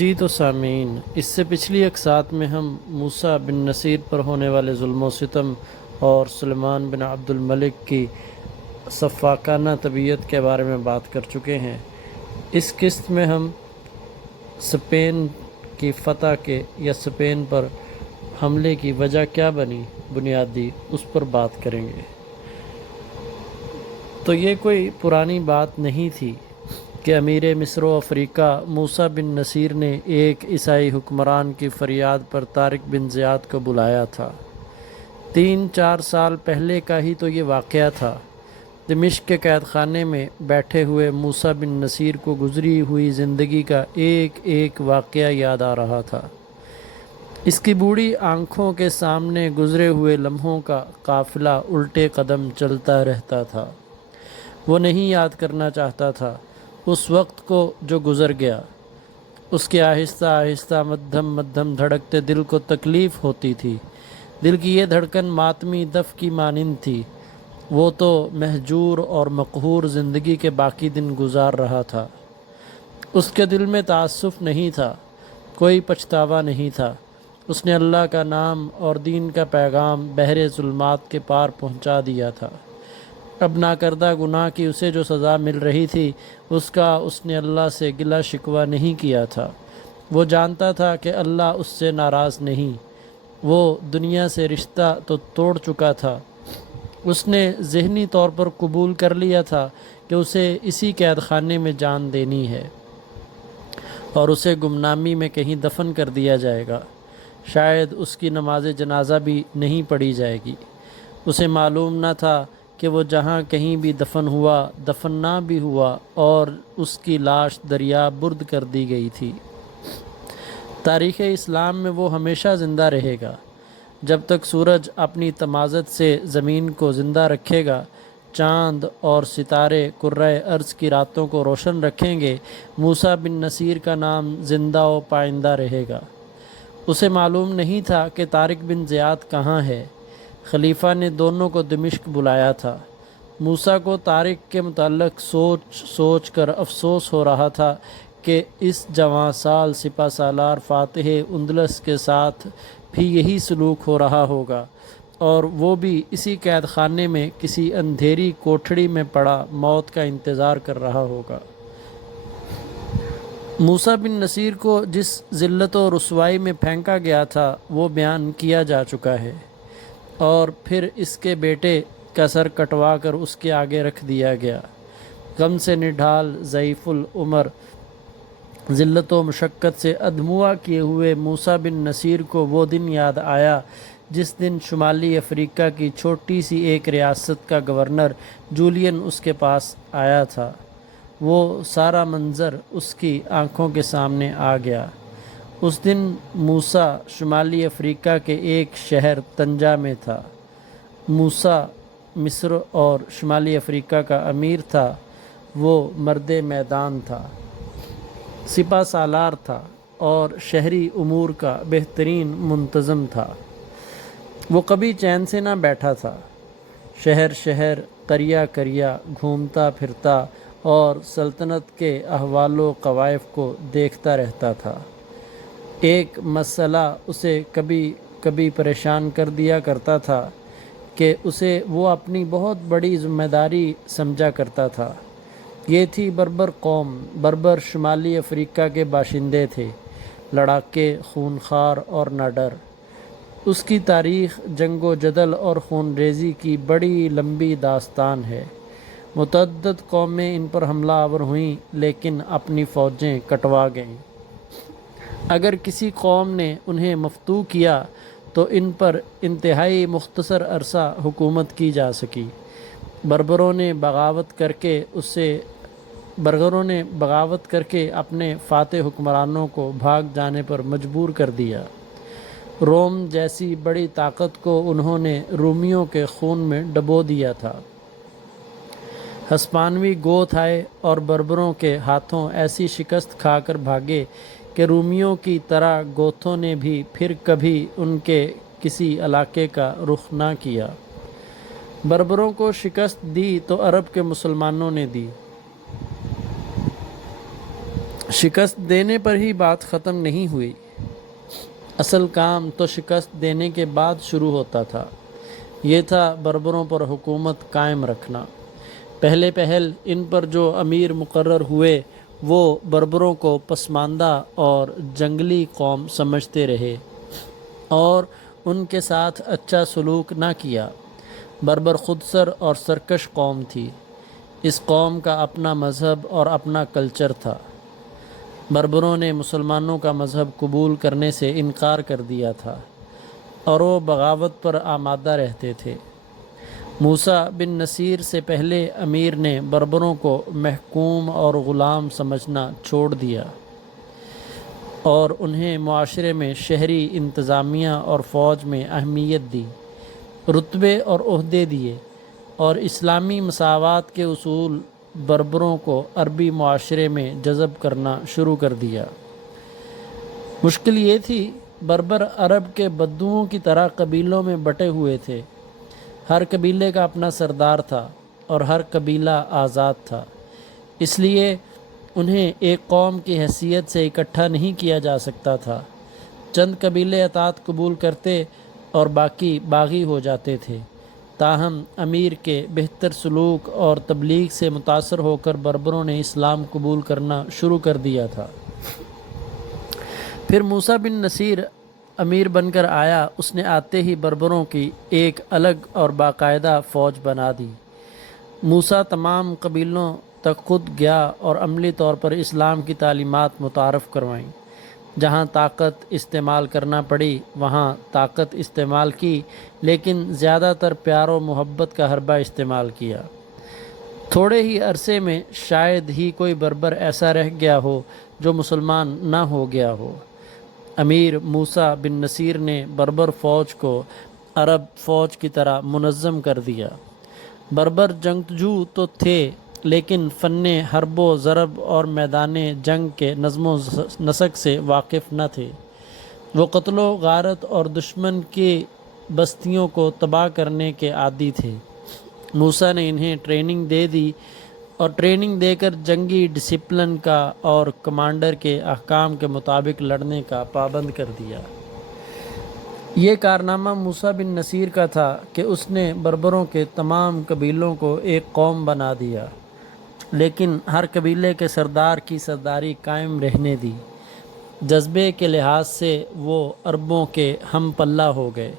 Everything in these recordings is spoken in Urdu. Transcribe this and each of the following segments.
جی تو سامعین، اس سے پچھلی اقساط میں ہم موسیٰ بن نصیر پر ہونے والے ظلم و ستم اور سلیمان بن عبد الملک کی سفاکانہ طبیعت کے بارے میں بات کر چکے ہیں۔ اس قسط میں ہم اسپین کی فتح کے یا اسپین پر حملے کی وجہ کیا بنی بنیادی اس پر بات کریں گے۔ تو یہ کوئی پرانی بات نہیں تھی کہ امیر مصر و افریقہ موسیٰ بن نصیر نے ایک عیسائی حکمران کی فریاد پر طارق بن زیاد کو بلایا تھا۔ 3-4 سال پہلے کا ہی تو یہ واقعہ تھا۔ دمشق کے قید خانے میں بیٹھے ہوئے موسیٰ بن نصیر کو گزری ہوئی زندگی کا ایک ایک واقعہ یاد آ رہا تھا۔ اس کی بوڑھی آنکھوں کے سامنے گزرے ہوئے لمحوں کا قافلہ الٹے قدم چلتا رہتا تھا۔ وہ نہیں یاد کرنا چاہتا تھا اس وقت کو جو گزر گیا۔ اس کے آہستہ آہستہ مدھم مدھم دھڑکتے دل کو تکلیف ہوتی تھی۔ دل کی یہ دھڑکن ماتمی دف کی مانند تھی۔ وہ تو مہجور اور مقہور زندگی کے باقی دن گزار رہا تھا۔ اس کے دل میں تعسف نہیں تھا، کوئی پچھتاوا نہیں تھا۔ اس نے اللہ کا نام اور دین کا پیغام بحر ظلمات کے پار پہنچا دیا تھا۔ اب ناکردہ گناہ کی اسے جو سزا مل رہی تھی اس نے اللہ سے گلہ شکوہ نہیں کیا تھا۔ وہ جانتا تھا کہ اللہ اس سے ناراض نہیں۔ وہ دنیا سے رشتہ تو توڑ چکا تھا۔ اس نے ذہنی طور پر قبول کر لیا تھا کہ اسے اسی قید خانے میں جان دینی ہے اور اسے گمنامی میں کہیں دفن کر دیا جائے گا۔ شاید اس کی نماز جنازہ بھی نہیں پڑھی جائے گی۔ اسے معلوم نہ تھا کہ وہ جہاں کہیں بھی دفن ہوا دفن نہ بھی ہوا اور اس کی لاش دریا برد کر دی گئی تھی۔ تاریخ اسلام میں وہ ہمیشہ زندہ رہے گا۔ جب تک سورج اپنی تمازت سے زمین کو زندہ رکھے گا، چاند اور ستارے کرۂ ارض کی راتوں کو روشن رکھیں گے، موسیٰ بن نصیر کا نام زندہ و پائندہ رہے گا۔ اسے معلوم نہیں تھا کہ طارق بن زیاد کہاں ہے۔ خلیفہ نے دونوں کو دمشق بلایا تھا۔ موسیٰ کو طارق کے متعلق سوچ کر افسوس ہو رہا تھا کہ اس جواں سال سپہ سالار فاتح اندلس کے ساتھ بھی یہی سلوک ہو رہا ہوگا اور وہ بھی اسی قید خانے میں کسی اندھیری کوٹھڑی میں پڑا موت کا انتظار کر رہا ہوگا۔ موسیٰ بن نصیر کو جس ذلت و رسوائی میں پھینکا گیا تھا وہ بیان کیا جا چکا ہے، اور پھر اس کے بیٹے کا سر کٹوا کر اس کے آگے رکھ دیا گیا۔ غم سے نڈھال، ضعیف العمر، ذلت و مشقت سے ادموا کیے ہوئے موسیٰ بن نصیر کو وہ دن یاد آیا جس دن شمالی افریقہ کی چھوٹی سی ایک ریاست کا گورنر جولین اس کے پاس آیا تھا۔ وہ سارا منظر اس کی آنکھوں کے سامنے آ گیا۔ اس دن موسیٰ شمالی افریقہ کے ایک شہر طنجہ میں تھا۔ موسیٰ مصر اور شمالی افریقہ کا امیر تھا۔ وہ مرد میدان تھا، سپہ سالار تھا اور شہری امور کا بہترین منتظم تھا۔ وہ کبھی چین سے نہ بیٹھا تھا۔ شہر شہر، قریہ قریہ گھومتا پھرتا اور سلطنت کے احوال و قوائف کو دیکھتا رہتا تھا۔ ایک مسئلہ اسے کبھی کبھی پریشان کر دیا کرتا تھا کہ اسے وہ اپنی بہت بڑی ذمہ داری سمجھا کرتا تھا۔ یہ تھی بربر قوم۔ بربر شمالی افریقہ کے باشندے تھے، لڑاکے، خونخوار اور ناڈر۔ اس کی تاریخ جنگ و جدل اور خون ریزی کی بڑی لمبی داستان ہے۔ متعدد قومیں ان پر حملہ آور ہوئیں لیکن اپنی فوجیں کٹوا گئیں۔ اگر کسی قوم نے انہیں مفتو کیا تو ان پر انتہائی مختصر عرصہ حکومت کی جا سکی۔ بربروں نے بغاوت کر کے اپنے فاتح حکمرانوں کو بھاگ جانے پر مجبور کر دیا۔ روم جیسی بڑی طاقت کو انہوں نے رومیوں کے خون میں ڈبو دیا تھا۔ ہسپانوی گوتھ آئے اور بربروں کے ہاتھوں ایسی شکست کھا کر بھاگے کہ رومیوں کی طرح گوتھوں نے بھی پھر کبھی ان کے کسی علاقے کا رخ نہ کیا۔ بربروں کو شکست دی تو عرب کے مسلمانوں نے دی۔ شکست دینے پر ہی بات ختم نہیں ہوئی، اصل کام تو شکست دینے کے بعد شروع ہوتا تھا۔ یہ تھا بربروں پر حکومت قائم رکھنا۔ پہلے پہل ان پر جو امیر مقرر ہوئے وہ بربروں کو پسماندہ اور جنگلی قوم سمجھتے رہے اور ان کے ساتھ اچھا سلوک نہ کیا۔ بربر خودسر اور سرکش قوم تھی۔ اس قوم کا اپنا مذہب اور اپنا کلچر تھا۔ بربروں نے مسلمانوں کا مذہب قبول کرنے سے انکار کر دیا تھا اور وہ بغاوت پر آمادہ رہتے تھے۔ موسیٰ بن نصیر سے پہلے امیر نے بربروں کو محکوم اور غلام سمجھنا چھوڑ دیا اور انہیں معاشرے میں شہری انتظامیہ اور فوج میں اہمیت دی، رتبے اور عہدے دیے اور اسلامی مساوات کے اصول بربروں کو عربی معاشرے میں جذب کرنا شروع کر دیا۔ مشکل یہ تھی، بربر عرب کے بدوؤں کی طرح قبیلوں میں بٹے ہوئے تھے۔ ہر قبیلے کا اپنا سردار تھا اور ہر قبیلہ آزاد تھا، اس لیے انہیں ایک قوم کی حیثیت سے اکٹھا نہیں کیا جا سکتا تھا۔ چند قبیلے اطاعت قبول کرتے اور باقی باغی ہو جاتے تھے۔ تاہم امیر کے بہتر سلوک اور تبلیغ سے متاثر ہو کر بربروں نے اسلام قبول کرنا شروع کر دیا تھا۔ پھر موسیٰ بن نصیر امیر بن کر آیا۔ اس نے آتے ہی بربروں کی ایک الگ اور باقاعدہ فوج بنا دی۔ موسیٰ تمام قبیلوں تک خود گیا اور عملی طور پر اسلام کی تعلیمات متعارف کروائیں۔ جہاں طاقت استعمال کرنا پڑی وہاں طاقت استعمال کی، لیکن زیادہ تر پیار و محبت کا حربہ استعمال کیا۔ تھوڑے ہی عرصے میں شاید ہی کوئی بربر ایسا رہ گیا ہو جو مسلمان نہ ہو گیا ہو۔ امیر موسیٰ بن نصیر نے بربر فوج کو عرب فوج کی طرح منظم کر دیا۔ بربر جنگجو تو تھے لیکن فن حرب و ضرب اور میدان جنگ کے نظم و نسق سے واقف نہ تھے۔ وہ قتل و غارت اور دشمن کی بستیوں کو تباہ کرنے کے عادی تھے۔ موسیٰ نے انہیں ٹریننگ دے دی اور ٹریننگ دے کر جنگی ڈسپلن کا اور کمانڈر کے احکام کے مطابق لڑنے کا پابند کر دیا۔ یہ کارنامہ موسیٰ بن نصیر کا تھا کہ اس نے بربروں کے تمام قبیلوں کو ایک قوم بنا دیا، لیکن ہر قبیلے کے سردار کی سرداری قائم رہنے دی۔ جذبے کے لحاظ سے وہ عربوں کے ہم پلہ ہو گئے۔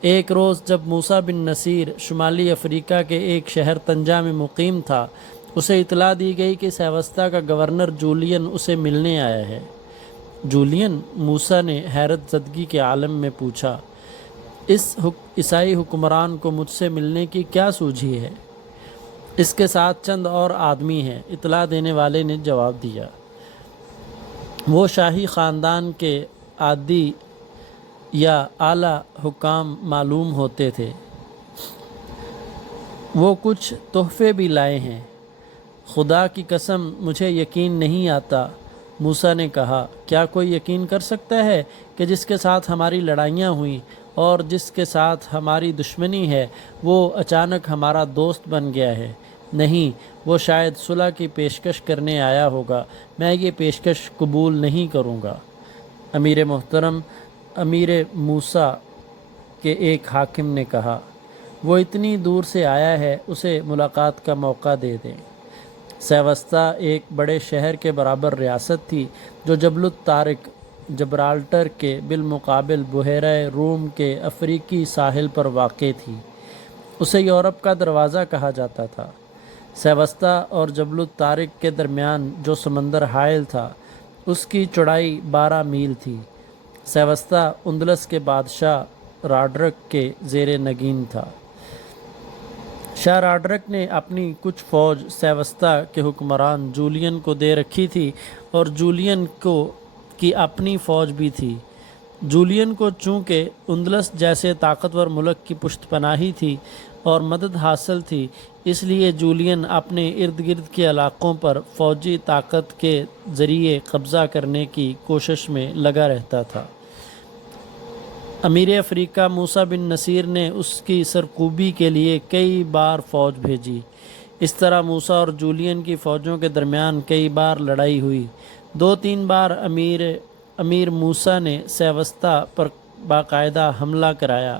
ایک روز جب موسیٰ بن نصیر شمالی افریقہ کے ایک شہر طنجہ میں مقیم تھا، اسے اطلاع دی گئی کہ سیوستا کا گورنر جولین اسے ملنے آیا ہے۔ جولین؟ موسیٰ نے حیرت زدگی کے عالم میں پوچھا۔ اس عیسائی حکمران کو مجھ سے ملنے کی کیا سوجھی ہے؟ اس کے ساتھ چند اور آدمی ہیں، اطلاع دینے والے نے جواب دیا۔ وہ شاہی خاندان کے عادی یا اعلیٰ حکام معلوم ہوتے تھے۔ وہ کچھ تحفے بھی لائے ہیں۔ خدا کی قسم مجھے یقین نہیں آتا، موسیٰ نے کہا۔ کیا کوئی یقین کر سکتا ہے کہ جس کے ساتھ ہماری لڑائیاں ہوئیں اور جس کے ساتھ ہماری دشمنی ہے وہ اچانک ہمارا دوست بن گیا ہے؟ نہیں، وہ شاید صلح کی پیشکش کرنے آیا ہوگا۔ میں یہ پیشکش قبول نہیں کروں گا۔ امیر محترم، امیر موسیٰ کے ایک حاکم نے کہا، وہ اتنی دور سے آیا ہے، اسے ملاقات کا موقع دے دیں۔ سیوستا ایک بڑے شہر کے برابر ریاست تھی جو جبل الطارق، جبرالٹر کے بالمقابل بحیرہ روم کے افریقی ساحل پر واقع تھی۔ اسے یورپ کا دروازہ کہا جاتا تھا۔ سیوستا اور جبل الطارق کے درمیان جو سمندر حائل تھا اس کی چوڑائی 12 میل تھی۔ سیوستا اندلس کے بادشاہ راڈرک کے زیر نگین تھا۔ شاہ راڈرک نے اپنی کچھ فوج سیوستا کے حکمران جولین کو دے رکھی تھی اور جولین کی اپنی فوج بھی تھی۔ جولین کو چونکہ اندلس جیسے طاقتور ملک کی پشت پناہی تھی اور مدد حاصل تھی، اس لیے جولین اپنے ارد گرد کے علاقوں پر فوجی طاقت کے ذریعے قبضہ کرنے کی کوشش میں لگا رہتا تھا۔ امیر افریقہ موسیٰ بن نصیر نے اس کی سرکوبی کے لیے کئی بار فوج بھیجی۔ اس طرح موسیٰ اور جولین کی فوجوں کے درمیان کئی بار لڑائی ہوئی۔ دو تین بار امیر موسیٰ نے سیوستہ پر باقاعدہ حملہ کرایا،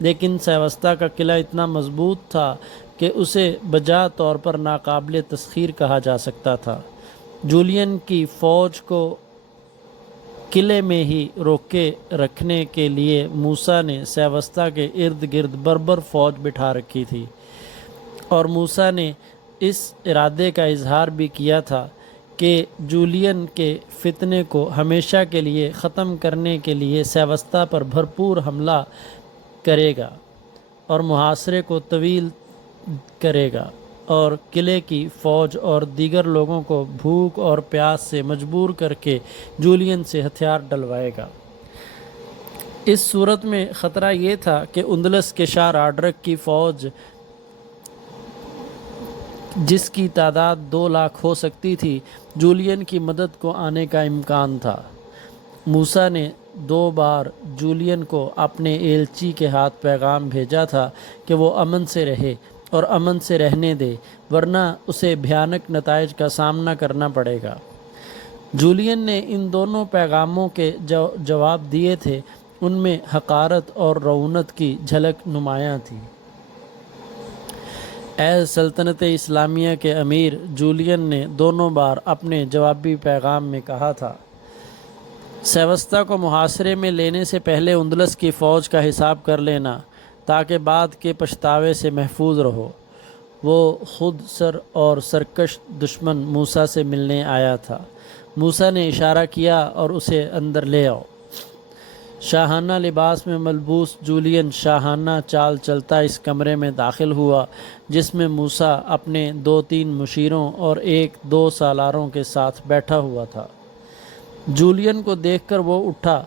لیکن سیوستہ کا قلعہ اتنا مضبوط تھا کہ اسے بجا طور پر ناقابل تسخیر کہا جا سکتا تھا۔ جولین کی فوج کو قلعے میں ہی روکے رکھنے کے لیے موسیٰ نے سیوستہ کے ارد گرد بربر فوج بٹھا رکھی تھی، اور موسیٰ نے اس ارادے کا اظہار بھی کیا تھا کہ جولین کے فتنے کو ہمیشہ کے لیے ختم کرنے کے لیے سیوستہ پر بھرپور حملہ کرے گا اور محاصرے کو طویل کرے گا، اور قلعے کی فوج اور دیگر لوگوں کو بھوک اور پیاس سے مجبور کر کے جولین سے ہتھیار ڈلوائے گا۔ اس صورت میں خطرہ یہ تھا کہ اندلس کے شاہ راڈرک کی فوج، جس کی تعداد 2 لاکھ ہو سکتی تھی، جولین کی مدد کو آنے کا امکان تھا۔ موسیٰ نے 2 بار جولین کو اپنے ایلچی کے ہاتھ پیغام بھیجا تھا کہ وہ امن سے رہے اور امن سے رہنے دے، ورنہ اسے بھیانک نتائج کا سامنا کرنا پڑے گا۔ جولین نے ان دونوں پیغاموں کے جواب دیے تھے، ان میں حقارت اور رعونت کی جھلک نمایاں تھی۔ اے سلطنت اسلامیہ کے امیر، جولین نے دونوں بار اپنے جوابی پیغام میں کہا تھا، سیوستہ کو محاصرے میں لینے سے پہلے اندلس کی فوج کا حساب کر لینا، تاکہ بعد کے پچھتاوے سے محفوظ رہو۔ وہ خود سر اور سرکش دشمن موسیٰ سے ملنے آیا تھا۔ موسیٰ نے اشارہ کیا اور اسے اندر لے آؤ۔ شاہانہ لباس میں ملبوس جولین شاہانہ چال چلتا اس کمرے میں داخل ہوا، جس میں موسیٰ اپنے 2-3 مشیروں اور 1-2 سالاروں کے ساتھ بیٹھا ہوا تھا۔ جولین کو دیکھ کر وہ اٹھا،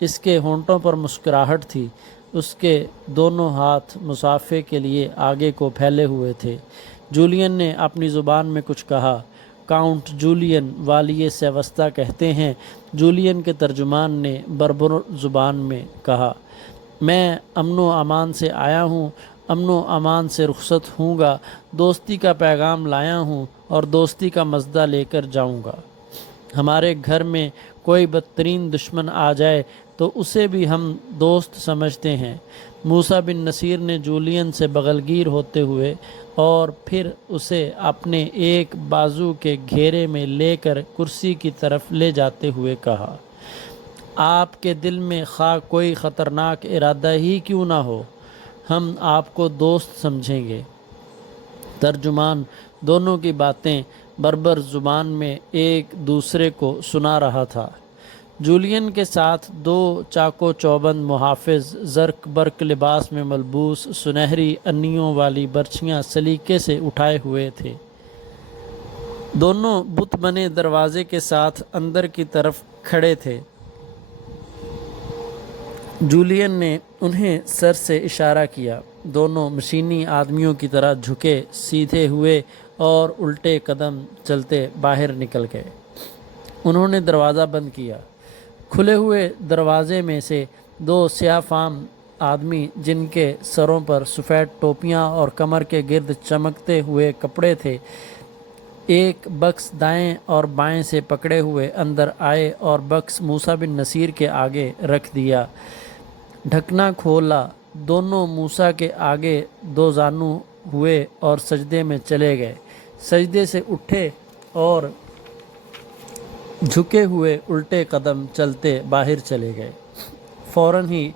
اس کے ہونٹوں پر مسکراہٹ تھی، اس کے دونوں ہاتھ مصافحے کے لیے آگے کو پھیلے ہوئے تھے۔ جولین نے اپنی زبان میں کچھ کہا۔ کاؤنٹ جولین والی سیوستہ کہتے ہیں، جولین کے ترجمان نے بربر زبان میں کہا، میں امن و امان سے آیا ہوں، امن و امان سے رخصت ہوں گا، دوستی کا پیغام لایا ہوں اور دوستی کا مژدہ لے کر جاؤں گا۔ ہمارے گھر میں کوئی بدترین دشمن آ جائے تو اسے بھی ہم دوست سمجھتے ہیں۔ موسیٰ بن نصیر نے جولین سے بغلگیر ہوتے ہوئے اور پھر اسے اپنے ایک بازو کے گھیرے میں لے کر کرسی کی طرف لے جاتے ہوئے کہا، آپ کے دل میں خواہ کوئی خطرناک ارادہ ہی کیوں نہ ہو، ہم آپ کو دوست سمجھیں گے۔ ترجمان دونوں کی باتیں بربر زبان میں ایک دوسرے کو سنا رہا تھا۔ جولین کے ساتھ 2 چاقو چوبند محافظ زرق برق لباس میں ملبوس سنہری انیوں والی برچھیاں سلیقے سے اٹھائے ہوئے تھے۔ دونوں بت بنے دروازے کے ساتھ اندر کی طرف کھڑے تھے۔ جولین نے انہیں سر سے اشارہ کیا۔ دونوں مشینی آدمیوں کی طرح جھکے، سیدھے ہوئے اور الٹے قدم چلتے باہر نکل گئے۔ انہوں نے دروازہ بند کیا۔ کھلے ہوئے دروازے میں سے 2 سیاہ فام آدمی، جن کے سروں پر سفید ٹوپیاں اور کمر کے گرد چمکتے ہوئے کپڑے تھے، ایک بکس دائیں اور بائیں سے پکڑے ہوئے اندر آئے اور بکس موسیٰ بن نصیر کے آگے رکھ دیا۔ ڈھکنا کھولا، دونوں موسیٰ کے آگے 2 زانو ہوئے اور سجدے میں چلے گئے۔ سجدے سے اٹھے اور جھکے ہوئے الٹے قدم چلتے باہر چلے گئے۔ فوراً ہی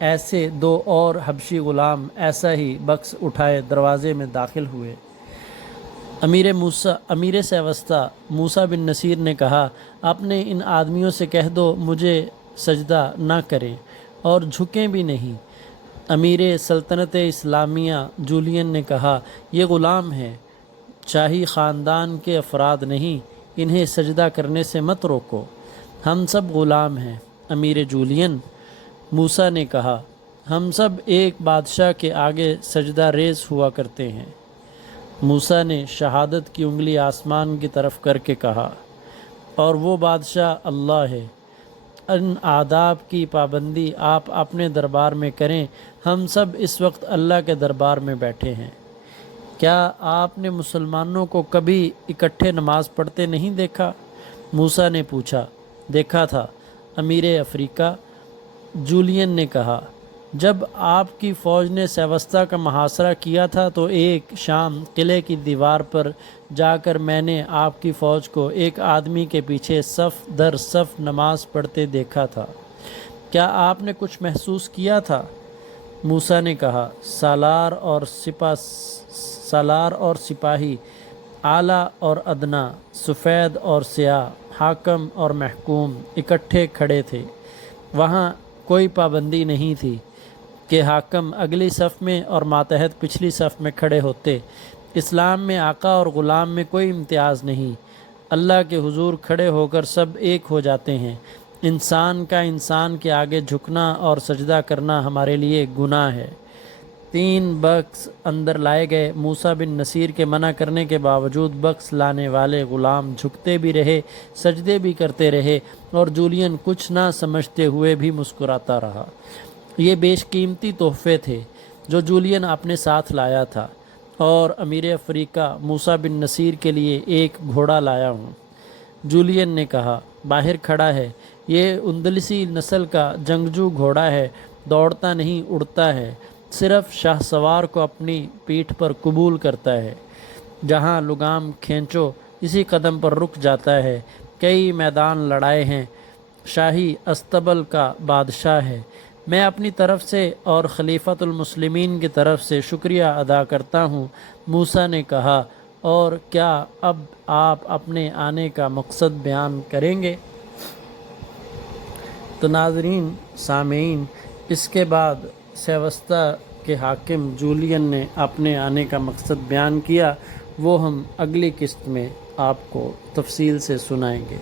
ایسے 2 اور حبشی غلام ایسا ہی بکس اٹھائے دروازے میں داخل ہوئے۔ امیر سیوستہ موسیٰ بن نصیر نے کہا، اپنے ان آدمیوں سے کہہ دو مجھے سجدہ نہ کریں اور جھکیں بھی نہیں۔ امیر سلطنت اسلامیہ جولین نے کہا، یہ غلام ہیں، شاہی خاندان کے افراد نہیں، انہیں سجدہ کرنے سے مت روکو، ہم سب غلام ہیں۔ امیر جولین، موسیٰ نے کہا، ہم سب ایک بادشاہ کے آگے سجدہ ریز ہوا کرتے ہیں۔ موسیٰ نے شہادت کی انگلی آسمان کی طرف کر کے کہا، اور وہ بادشاہ اللہ ہے۔ ان آداب کی پابندی آپ اپنے دربار میں کریں، ہم سب اس وقت اللہ کے دربار میں بیٹھے ہیں۔ کیا آپ نے مسلمانوں کو کبھی اکٹھے نماز پڑھتے نہیں دیکھا؟ موسیٰ نے پوچھا، دیکھا تھا امیر افریقہ؟ جولین نے کہا، جب آپ کی فوج نے سیوستا کا محاصرہ کیا تھا تو ایک شام قلعے کی دیوار پر جا کر میں نے آپ کی فوج کو ایک آدمی کے پیچھے صف در صف نماز پڑھتے دیکھا تھا۔ کیا آپ نے کچھ محسوس کیا تھا؟ موسیٰ نے کہا، سالار اور سپاہی، اعلیٰ اور ادنیٰ، سفید اور سیاہ، حاکم اور محکوم اکٹھے کھڑے تھے۔ وہاں کوئی پابندی نہیں تھی کہ حاکم اگلی صف میں اور ماتحت پچھلی صف میں کھڑے ہوتے۔ اسلام میں آقا اور غلام میں کوئی امتیاز نہیں۔ اللہ کے حضور کھڑے ہو کر سب ایک ہو جاتے ہیں۔ انسان کا انسان کے آگے جھکنا اور سجدہ کرنا ہمارے لیے گناہ ہے۔ 3 بکس اندر لائے گئے۔ موسیٰ بن نصیر کے منع کرنے کے باوجود بکس لانے والے غلام جھکتے بھی رہے، سجدے بھی کرتے رہے، اور جولین کچھ نہ سمجھتے ہوئے بھی مسکراتا رہا۔ یہ بیش قیمتی تحفے تھے جو جولین اپنے ساتھ لایا تھا، اور امیر افریقہ موسیٰ بن نصیر کے لیے ایک گھوڑا لایا ہوں۔ جولین نے کہا، باہر کھڑا ہے۔ یہ اندلسی نسل کا جنگجو گھوڑا ہے، دوڑتا نہیں، اڑتا ہے، صرف شاہ سوار کو اپنی پیٹھ پر قبول کرتا ہے۔ جہاں لگام کھینچو اسی قدم پر رک جاتا ہے۔ کئی میدان لڑائے ہیں، شاہی استبل کا بادشاہ ہے۔ میں اپنی طرف سے اور خلیفۃ المسلمین کی طرف سے شکریہ ادا کرتا ہوں۔ موسیٰ نے کہا، اور کیا اب آپ اپنے آنے کا مقصد بیان کریں گے؟ تو ناظرین، سامعین، اس کے بعد سیوستا کے حاکم جولین نے اپنے آنے کا مقصد بیان کیا۔ وہ ہم اگلی قسط میں آپ کو تفصیل سے سنائیں گے۔